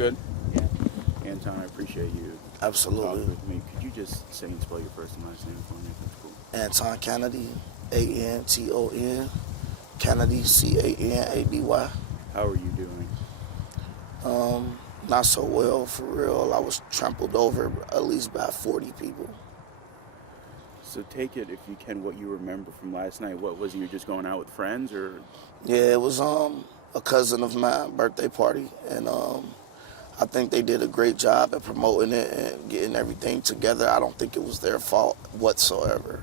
Good? Anton, I appreciate you Absolutely. talking with me. Could you just say and spell your first and last name for me? That's cool. Anton Canady, Anton, Canady, Canady. How are you doing? Not so well, for real. I was trampled over at least by 40 people. So take it, if you can, what you remember from last night. What was it? You were just going out with friends, or? Yeah, it was a cousin of mine birthday party, and I think they did a great job at promoting it and getting everything together. I don't think it was their fault whatsoever.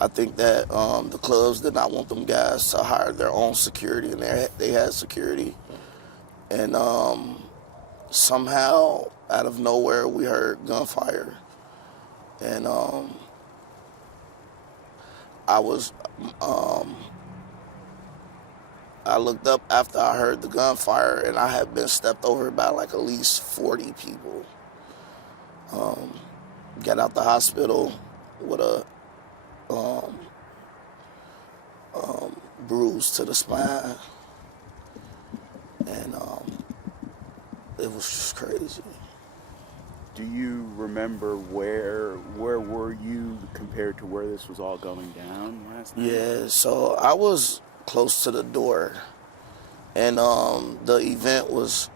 I think that the clubs did not want them guys to hire their own security, and they had security. And somehow, out of nowhere, we heard gunfire. And I looked up after I heard the gunfire, and I had been stepped over by like at least 40 people. Got out the hospital with a bruise to the spine, and it was just crazy. Do you remember where were you compared to where this was all going down last night? Yeah, so I was close to the door, and the event was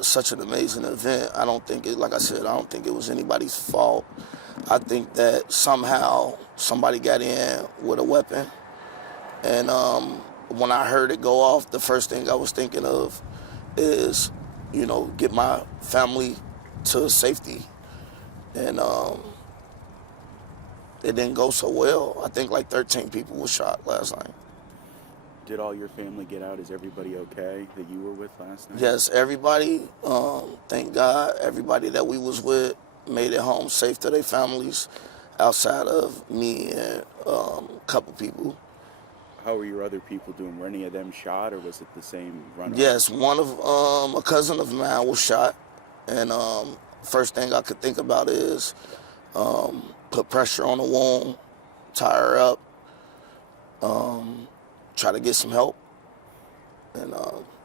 such an amazing event. I don't think it, like I said, I don't think it was anybody's fault. I think that somehow somebody got in with a weapon, and when I heard it go off, the first thing I was thinking of is, get my family to safety, and it didn't go so well. I think like 13 people were shot last night. Did all your family get out? Is everybody okay that you were with last night? Yes, everybody, thank God, everybody that we was with made it home safe to their families, outside of me and a couple people. How were your other people doing? Were any of them shot, or was it the same runner? Yes, one of a cousin of mine was shot, and first thing I could think about is put pressure on the wound, tie her up, try to get some help, and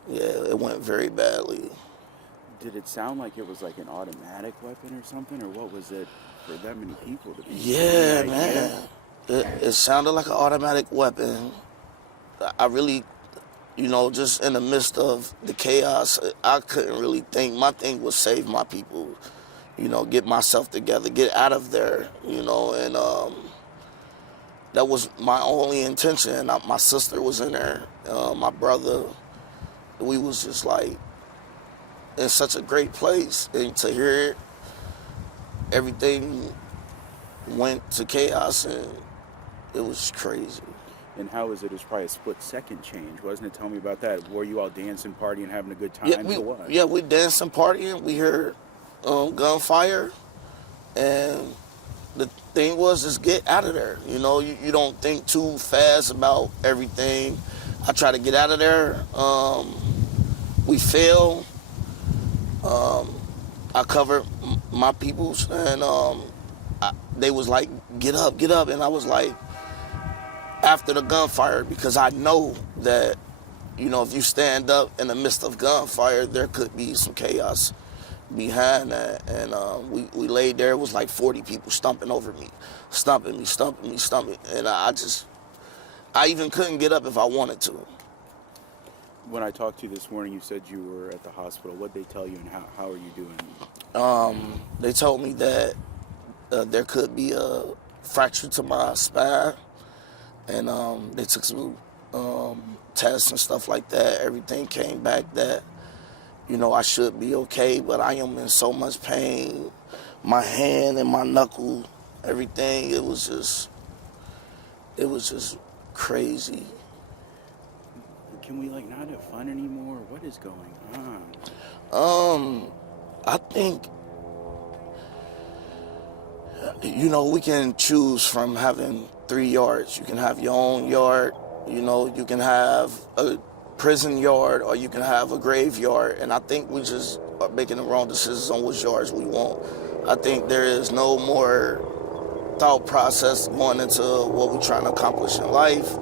yeah, it went very badly. Did it sound like it was like an automatic weapon or something, or what was it for that many people to be? Yeah, man, it sounded like an automatic weapon. I really, just in the midst of the chaos, I couldn't really think. My thing was save my people, get myself together, get out of there, and that was my only intention. My sister was in there, my brother. We was just like in such a great place, and to hear it, everything went to chaos, and it was crazy. And how was it? It was probably a split-second change, wasn't it? Tell me about that. Were you all dancing, partying, having a good time? We dancing, partying. We heard gunfire, and the thing was just get out of there. You don't think too fast about everything. I tried to get out of there. We fell. I covered my peoples, and they was like, get up, and I was like, after the gunfire, because I know that, if you stand up in the midst of gunfire, there could be some chaos behind that. And we laid there. It was like 40 people stomping over me, stomping me. And I even couldn't get up if I wanted to. When I talked to you this morning, you said you were at the hospital. What did they tell you, and how are you doing? They told me that there could be a fracture to my spine. And they took some tests and stuff like that. Everything came back that, I should be okay, but I am in so much pain. My hand and my knuckle, everything, it was just crazy. Can we not have fun anymore? What is going on? I think, we can choose from having 3 yards. You can have your own yard, you can have a prison yard, or you can have a graveyard. And I think we just are making the wrong decisions on which yards we want. I think there is no more thought process going into what we're trying to accomplish in life.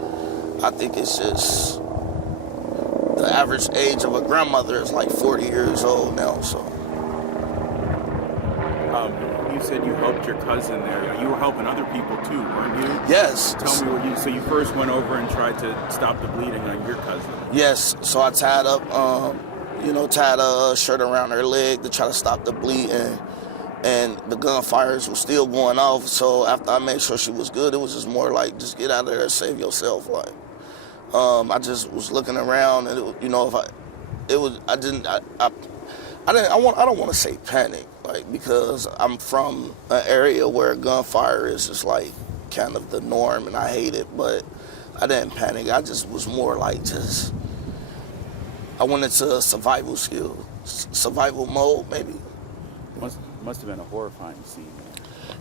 I think it's just the average age of a grandmother is like 40 years old now. So You said you helped your cousin there. You were helping other people too, weren't you? yes, Tell me what you. So you first went over and tried to stop the bleeding on your cousin. yes. So I tied up, tied a shirt around her leg to try to stop the bleeding, and the gunfires were still going off. So after I made sure she was good, it was just more like, just get out of there, save yourself. Like, I just was looking around, and I don't want to say panic, like, because I'm from an area where gunfire is just like kind of the norm, and I hate it. But I didn't panic. I just was more like I went into survival mode, maybe. Must have been a horrifying scene, man.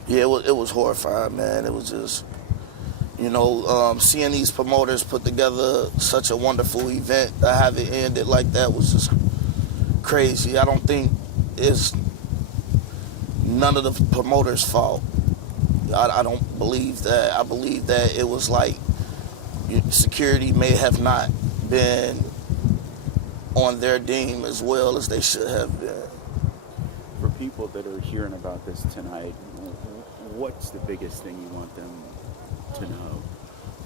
Yeah, it was horrifying, man. It was just, seeing these promoters put together such a wonderful event, to have it ended like that was just crazy. I don't think it's none of the promoters' fault. I don't believe that. I believe that it was like security may have not been on their team as well as they should have been. For people that are hearing about this tonight, what's the biggest thing you want them to know?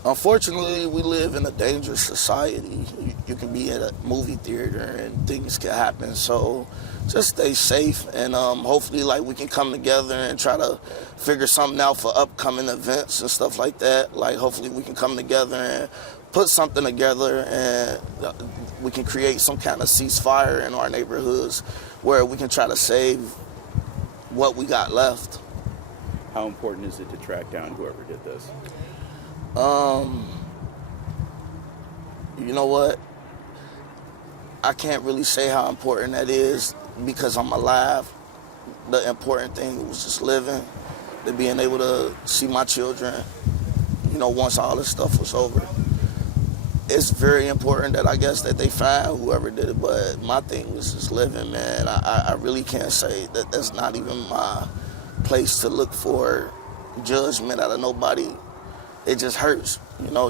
Unfortunately, we live in a dangerous society. You can be at a movie theater and things can happen. So just stay safe, and hopefully, like, we can come together and try to figure something out for upcoming events and stuff like that. Like, hopefully we can come together and put something together, and we can create some kind of ceasefire in our neighborhoods where we can try to save what we got left. How important is it to track down whoever did this? You know what? I can't really say how important that is because I'm alive. The important thing was just living, to being able to see my children, once all this stuff was over. It's very important that I guess that they find whoever did it, but my thing was just living, man. I really can't say that that's not even my place to look for judgment out of nobody. It just hurts,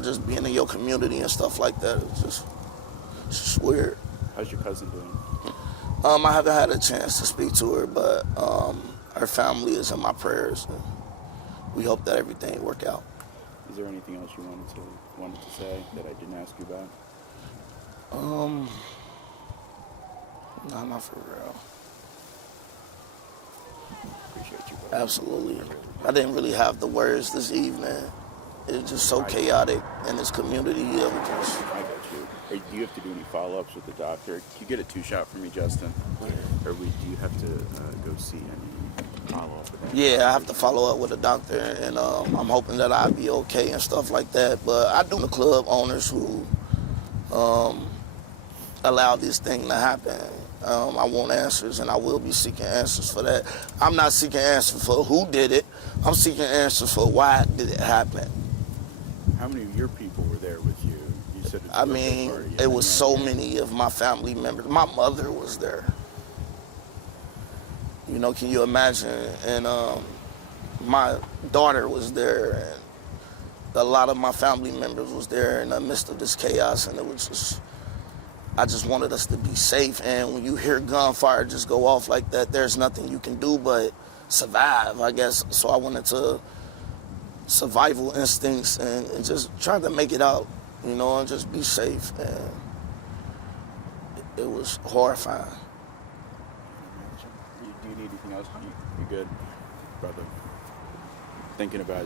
just being in your community and stuff like that. It's just weird. How's your cousin doing? I haven't had a chance to speak to her, but her family is in my prayers, and we hope that everything work out. Is there anything else you wanted to say that I didn't ask you about? No, not for real. Appreciate you, brother. Absolutely. I didn't really have the words this evening. It's just so chaotic in this community. I got you. Hey, do you have to do any follow-ups with the doctor? Can you get a 2-shot for me, Justin? Or do you have to go see any follow-up with that? Yeah, I have to follow up with a doctor, and I'm hoping that I'll be okay and stuff like that. But I do the club owners who allowed this thing to happen. I want answers, and I will be seeking answers for that. I'm not seeking answers for who did it. I'm seeking answers for why did it happen. How many of your people were there with you? You said it's a birthday party. It was so many of my family members. My mother was there. Can you imagine? And my daughter was there, and a lot of my family members was there in the midst of this chaos, and it was just, I just wanted us to be safe. And when you hear gunfire just go off like that, there's nothing you can do but survive, I guess. So I went into survival instincts and just trying to make it out, and just be safe. And it was horrifying. Do you need anything else? You good, brother? Thinking about